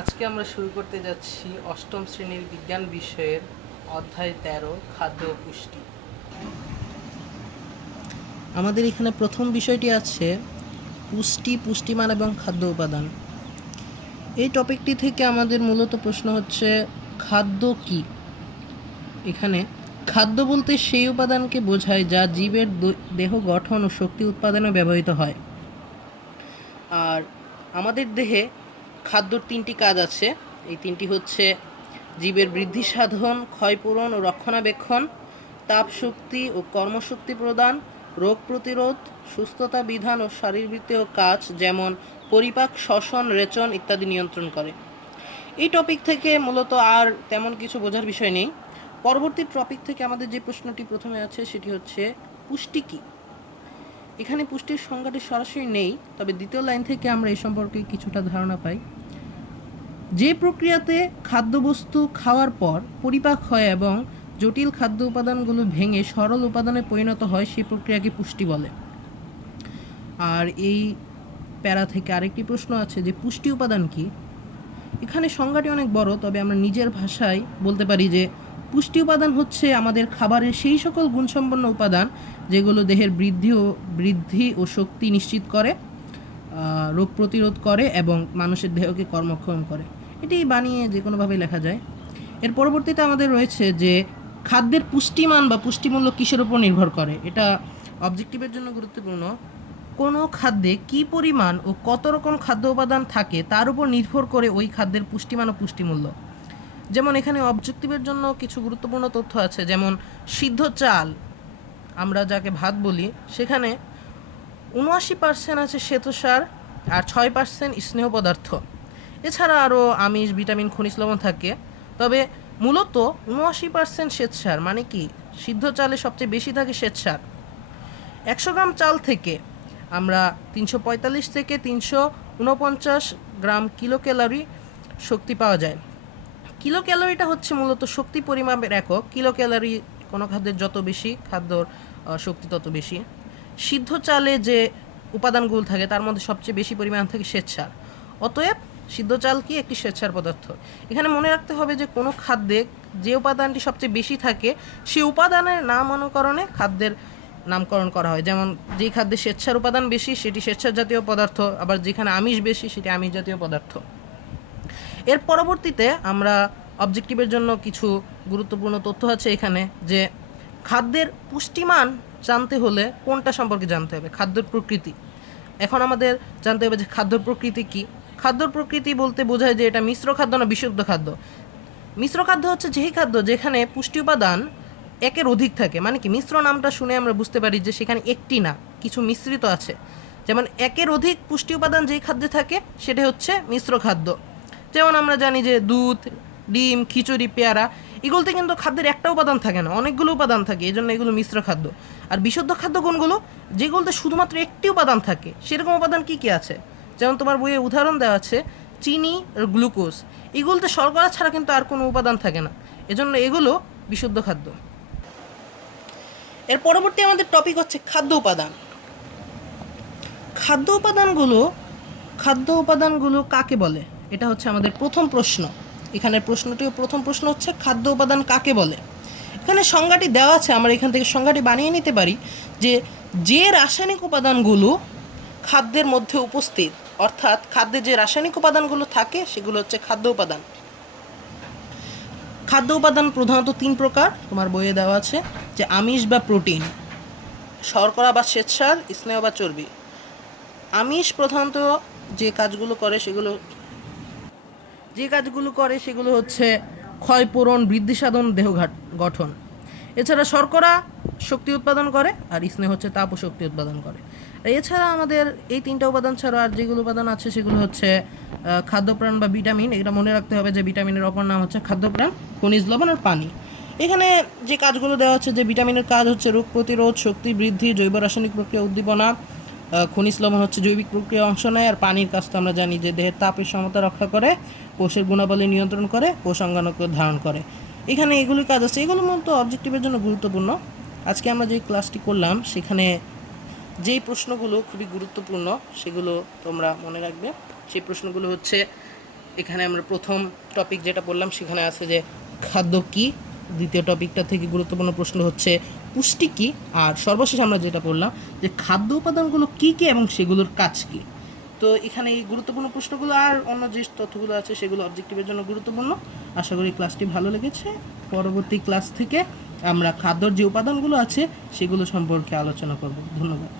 আজকে আমরা শুরু করতে যাচ্ছি অষ্টম শ্রেণীর বিজ্ঞান বিষয়ের অধ্যায় 13 খাদ্য ও পুষ্টি। আমাদের এখানে প্রথম বিষয়টি আছে পুষ্টি, পুষ্টিমান এবং খাদ্য উপাদান। এই টপিকটি থেকে আমাদের মূলত প্রশ্ন হচ্ছে খাদ্য কি। এখানে খাদ্য বলতে সেই উপাদানকে বোঝায় যা জীবের দেহ গঠন ও শক্তি উৎপাদনে ব্যবহৃত হয়। আর আমাদের দেহে খাদ্যর তিনটি কাজ আছে। এই তিনটি হচ্ছে জীবের বৃদ্ধি সাধন, ক্ষয়পূরণ ও রক্ষণাবেক্ষণ, তাপ শক্তি ও কর্মশক্তি প্রদান, রোগ প্রতিরোধ, সুস্থতা বিধান ও শারীরবৃত্তীয় কাজ যেমন পরিপাক, শ্বসন, রেচন ইত্যাদি নিয়ন্ত্রণ করে। এই টপিক থেকে মূলত আর তেমন কিছু বোঝার বিষয় নেই। পরবর্তী টপিক থেকে আমাদের যে প্রশ্নটি প্রথমে আছে সেটি হচ্ছে পুষ্টি কী। এখানে পুষ্টির সংজ্ঞাটি সরাসরি নেই, তবে দ্বিতীয় লাইন থেকে আমরা এই সম্পর্কে কিছুটা ধারণা পাই। যে প্রক্রিয়াতে খাদ্যবস্তু খাওয়ার পর পরিপাক হয় এবং জটিল খাদ্য উপাদানগুলো ভেঙে সরল উপাদানে পরিণত হয় সেই প্রক্রিয়াকে পুষ্টি বলে। আর এই প্যারা থেকে আরেকটি প্রশ্ন আছে যে পুষ্টি উপাদান কি। এখানে সংজ্ঞাটি অনেক বড়, তবে আমরা নিজের ভাষায় বলতে পারি যে পুষ্টি উপাদান হচ্ছে আমাদের খাবারের সেই সকল গুণসম্পন্ন উপাদান যেগুলো দেহের বৃদ্ধি ও শক্তি নিশ্চিত করে, রোগ প্রতিরোধ করে এবং মানুষের দেহকে কর্মক্ষম করে। এটি বানিয়ে যে কোনোভাবে লেখা যায়। এর পরবর্তীতে আমাদের রয়েছে যে খাদ্যের পুষ্টিমান বা পুষ্টিমূল্য কিসের উপর নির্ভর করে। এটা অবজেক্টিভের জন্য গুরুত্বপূর্ণ। কোনো খাদ্যে কী পরিমাণ ও কত রকম খাদ্য উপাদান থাকে তার উপর নির্ভর করে ওই খাদ্যের পুষ্টিমান ও পুষ্টিমূল্য। যেমন এখানে অবজেক্টিভের জন্য কিছু গুরুত্বপূর্ণ তথ্য আছে, যেমন সিদ্ধ চাল, আমরা যাকে ভাত বলি, সেখানে ৭৯% আছে শ্বেতসার আর ৬% স্নেহ পদার্থ। এছাড়া আরও আমিষ, ভিটামিন, খনিজ লবণ থাকে। তবে মূলত ৭৯% শ্বেতসার, মানে কি সিদ্ধ চালে সবচেয়ে বেশি থাকে শ্বেতসার। ১০০ গ্রাম চাল থেকে আমরা ৩৪৫ থেকে ৩৪৯ গ্রাম কিলো ক্যালোরি শক্তি পাওয়া যায়। কিলো ক্যালোরিটা হচ্ছে মূলত শক্তি পরিমাপের একক। কিলো ক্যালোরি কোনো খাদ্যের যত বেশি, খাদ্যর শক্তি তত বেশি। সিদ্ধ চালে যে উপাদানগুলো থাকে তার মধ্যে সবচেয়ে বেশি পরিমাণ থাকে শ্বেতসার। অতএব সিদ্ধ চাল কি একটি শ্বেতসার পদার্থ। এখানে মনে রাখতে হবে যে কোনো খাদ্যে যে উপাদানটি সবচেয়ে বেশি থাকে সেই উপাদানের নাম অনুকরণে খাদ্যের নামকরণ করা হয়। যেমন যেই খাদ্যে শ্বেতসার উপাদান বেশি সেটি শ্বেতসার জাতীয় পদার্থ, আবার যেখানে আমিষ বেশি সেটি আমিষ জাতীয় পদার্থ। এর পরবর্তীতে আমরা অবজেক্টিভের জন্য কিছু গুরুত্বপূর্ণ তথ্য আছে এখানে, যে খাদ্যের পুষ্টিমান জানতে হলে কোনটা সম্পর্কে জানতে হবে, খাদ্যের প্রকৃতি। এখন আমাদের জানতে হবে যে খাদ্যর প্রকৃতি কী। খাদ্যর প্রকৃতি বলতে বোঝায় যে এটা মিশ্র খাদ্য না বিশুদ্ধ খাদ্য। মিশ্র খাদ্য হচ্ছে যেই খাদ্য যেখানে পুষ্টি উপাদান একের অধিক থাকে, মানে কি মিশ্র নামটা শুনে আমরা বুঝতে পারি যে সেখানে একটি না, কিছু মিশ্রিত আছে। যেমন একের অধিক পুষ্টি উপাদান যেই খাদ্যে থাকে সেটা হচ্ছে মিশ্র খাদ্য। যেমন আমরা জানি যে দুধ, ডিম, খিচুড়ি, পেয়ারা, এগুলোতে কিন্তু খাদ্যের একটা উপাদান থাকে না, অনেকগুলো উপাদান থাকে, এই জন্য এগুলো মিশ্র খাদ্য। আর বিশুদ্ধ খাদ্য কোনগুলো, যেগুলোতে শুধুমাত্র একটি উপাদান থাকে। সেরকম উপাদান কী কী আছে, যেমন তোমার বইয়ে উদাহরণ দেওয়া আছে চিনি আর গ্লুকোজ। এগুলোতে শর্করা ছাড়া কিন্তু আর কোনো উপাদান থাকে না, এজন্য এগুলো বিশুদ্ধ খাদ্য। এর পরবর্তী আমাদের টপিক হচ্ছে খাদ্য উপাদান। খাদ্য উপাদানগুলো কাকে বলে, এটা হচ্ছে আমাদের প্রথম প্রশ্ন। এখানের প্রশ্নটিও প্রথম প্রশ্ন হচ্ছে খাদ্য উপাদান কাকে বলে। এখানে সংজ্ঞাটি দেওয়া আছে, আমরা এখান থেকে সংজ্ঞাটি বানিয়ে নিতে পারি যে রাসায়নিক উপাদানগুলো খাদ্যের মধ্যে উপস্থিত, অর্থাৎ খাদ্যে যে রাসায়নিক উপাদানগুলো থাকে সেগুলো হচ্ছে খাদ্য উপাদান। খাদ্য উপাদান প্রধানত 3 প্রকার, তোমার বইয়ে দেওয়া আছে, যে আমিষ বা প্রোটিন, শর্করা বা শ্বেতসার, স্নেহ বা চর্বি। আমিষ প্রধানত যে কাজগুলো করে সেগুলো হচ্ছে ক্ষয়পূরণ, বৃদ্ধি সাধন, দেহ গঠন। এছাড়া শর্করা শক্তি উৎপাদন করে, আর স্নেহ হচ্ছে তাপ ও শক্তি উৎপাদন করে। এছাড়া আমাদের এই 3টা উপাদান ছাড়া আর যেগুলো উপাদান আছে সেগুলো হচ্ছে খাদ্যপ্রাণ বা ভিটামিন। এটা মনে রাখতে হবে যে ভিটামিনের অপর নাম হচ্ছে খাদ্যপ্রাণ, খনিজ লবণ আর পানি। এখানে যে কাজগুলো দেওয়া হচ্ছে, যে ভিটামিনের কাজ হচ্ছে রোগ প্রতিরোধ, শক্তি বৃদ্ধি, জৈব রাসায়নিক প্রক্রিয়া উদ্দীপনা, খনিজ লবণ হচ্ছে জৈবিক প্রক্রিয়া অংশ নেয়, আর পানির কাজ তো আমরা জানি যে দেহের তাপের সমতা রক্ষা করে, কোষের গুণাবলী নিয়ন্ত্রণ করে, কোষ অঙ্গাণুকে ধারণ করে। এখানে এগুলি কাজ আছে, এগুলো মূলত অবজেক্টিভের জন্য গুরুত্বপূর্ণ। আজকে আমরা যে ক্লাসটি করলাম সেখানে যেই প্রশ্নগুলো খুবই গুরুত্বপূর্ণ সেগুলো তোমরা মনে রাখবে। সেই প্রশ্নগুলো হচ্ছে এখানে আমরা প্রথম টপিক যেটা বললাম সেখানে আছে যে খাদ্য কী, দ্বিতীয় টপিকটা থেকে গুরুত্বপূর্ণ প্রশ্ন হচ্ছে পুষ্টি কী, আর সর্বশেষ আমরা যেটা বললাম যে খাদ্য উপাদানগুলো কী কী এবং সেগুলোর কাজ কী। তো এখানে এই গুরুত্বপূর্ণ প্রশ্নগুলো আর অন্য যে তথ্যগুলো আছে সেগুলো অবজেক্টিভের জন্য গুরুত্বপূর্ণ। আশা করি ক্লাসটি ভালো লেগেছে। পরবর্তী ক্লাস থেকে আমরা খাদ্যর যে উপাদানগুলো আছে সেগুলো সম্পর্কে আলোচনা করব। ধন্যবাদ।